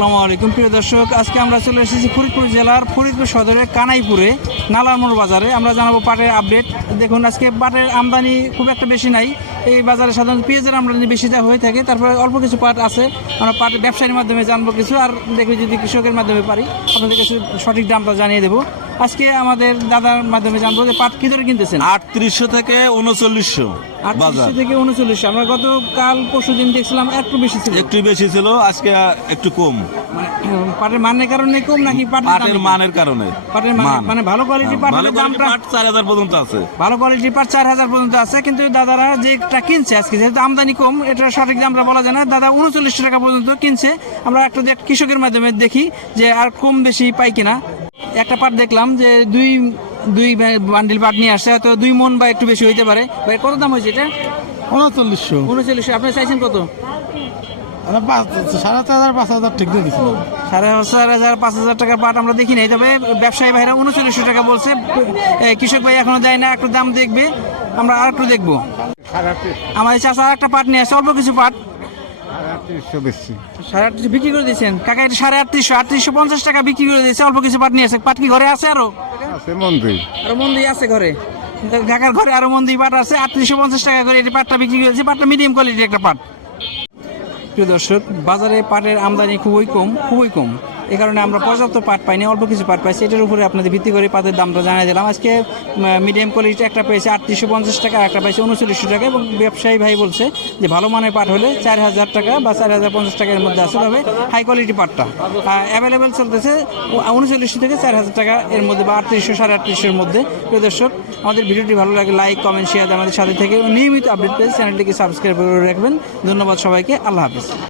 আসসালামু আলাইকুম। প্রিয় দর্শক, আজকে আমরা চলে এসেছি ফরিদপুর জেলার ফরিদপুর সদরের কানাইপুরে, নালারমোড় বাজারে। আমরা জানাব পাটের আপডেট। দেখুন, আজকে পাটের আমদানি খুব একটা বেশি নাই। এই বাজারে সাধারণত পেঁয়াজের আমদানি বেশি যা হয়ে থাকে, তারপরে অল্প কিছু পাট আছে। আমরা পাট ব্যবসায়ীর মাধ্যমে জানব কিছু। আর দেখি যদি কৃষকের মাধ্যমে পারি, আপনাদের কিছু সঠিক দামটা জানিয়ে দেবো। আজকে আমাদের দাদার মাধ্যমে জানব যে পাট কি ধরে কিনতেছেন? আটত্রিশশো থেকে উনচল্লিশশো আটত্রিশশো থেকে উনচল্লিশশো। আমরা গতকাল পরশু দিন দেখছিলাম একটু বেশি ছিল। একটু বেশি ছিল আজকে একটু কম। মানে পাটের মানের কারণে কম নাকি পাটের? মানের কারণে। পাটের মানে মান। ভালো কোয়ালিটি পাট ভালো দামটা পাট চার হাজার পর্যন্ত আছে। ভালো কোয়ালিটি পাট চার হাজার পর্যন্ত আছে কিন্তু দাদারা যেটা কিনছে আজকে যেহেতু আমদানি কম এটা সঠিক দামটা বলা যায় না। দাদা উনচল্লিশশো টাকা পর্যন্ত কিনছে। আমরা একটা কৃষকের মাধ্যমে দেখি যে আর কম বেশি পাই কিনা। একটা পাট দেখলাম যে দুই দুই বান্ডিল পাট নিয়ে আসছে হয়তো দুই মন বা একটু বেশি হইতে পারে। ভাই কত দাম হয়েছে এটা? উনচল্লিশশো। উনচল্লিশশো। আপনি চাইছেন কত? সাড়ে চার হাজার পাঁচ হাজার ঠিক দিয়ে সাড়ে চার হাজার পাঁচ হাজার টাকার পাট আমরা দেখি নাই। তবে ব্যবসায়ী ভাইরা উনচল্লিশশো টাকা বলছে। কৃষক ভাই এখনও যায় না একটু দাম দেখবে। আমরা আর একটু দেখব আমাদের চাষা আর একটা পাট নিয়ে আসছে অল্প কিছু পাট আটত্রিশশো বেশি সাড়ে আটত্রিশশো বিক্রি করে দিয়েছেন। কাকা এটা সাড়ে আটত্রিশশো আটত্রিশশো পঞ্চাশ টাকা বিক্রি করে দিয়েছে। অল্প কিছু পাট নিয়ে আছে পাট কি ঘরে আছে আরও? আছে মন্দির। আরও মন্দির আছে ঘরে। কাকার ঘরে আরও মন্দির পাট আছে। আটত্রিশশো পঞ্চাশ টাকা করে এই পাটটা বিক্রি করেছে। পাটটা মিডিয়াম কোয়ালিটির একটা পাট। প্রিয় দর্শক বাজারে পাটের আমদানি খুবই কম খুবই কম। এই কারণে আমরা পর্যাপ্ত পাট পাইনি, অল্প কিছু পাট পাইছি। এটার উপরে আপনাদের ভিত্তি করে পাটের দামটা জানিয়ে দিলাম। আজকে মিডিয়াম কোয়ালিটি একটা পেয়েছে আটত্রিশশো পঞ্চাশ টাকা একটা পাইছে উনচল্লিশশো টাকা, এবং ব্যবসায়ী ভাই বলছে যে ভালো মানের পাট হলে চার হাজার টাকা বা চার হাজার পঞ্চাশ টাকার মধ্যে আছে, তবে হাই কোয়ালিটি পাটটা। অ্যাভেলেবেল চলতেছে উনচল্লিশশো থেকে চার হাজার টাকা এর মধ্যে বা আটত্রিশশো, সাড়ে আটত্রিশশোর মধ্যে। প্রিয় দর্শক, আমাদের ভিডিওটি ভালো লাগে লাইক কমেন্ট শেয়ার আমাদের সাথে থেকে নিয়মিত আপডেট পেয়ে চ্যানেলটিকে সাবস্ক্রাইব করে রাখবেন। ধন্যবাদ সবাইকে, আল্লাহ হাফিজ।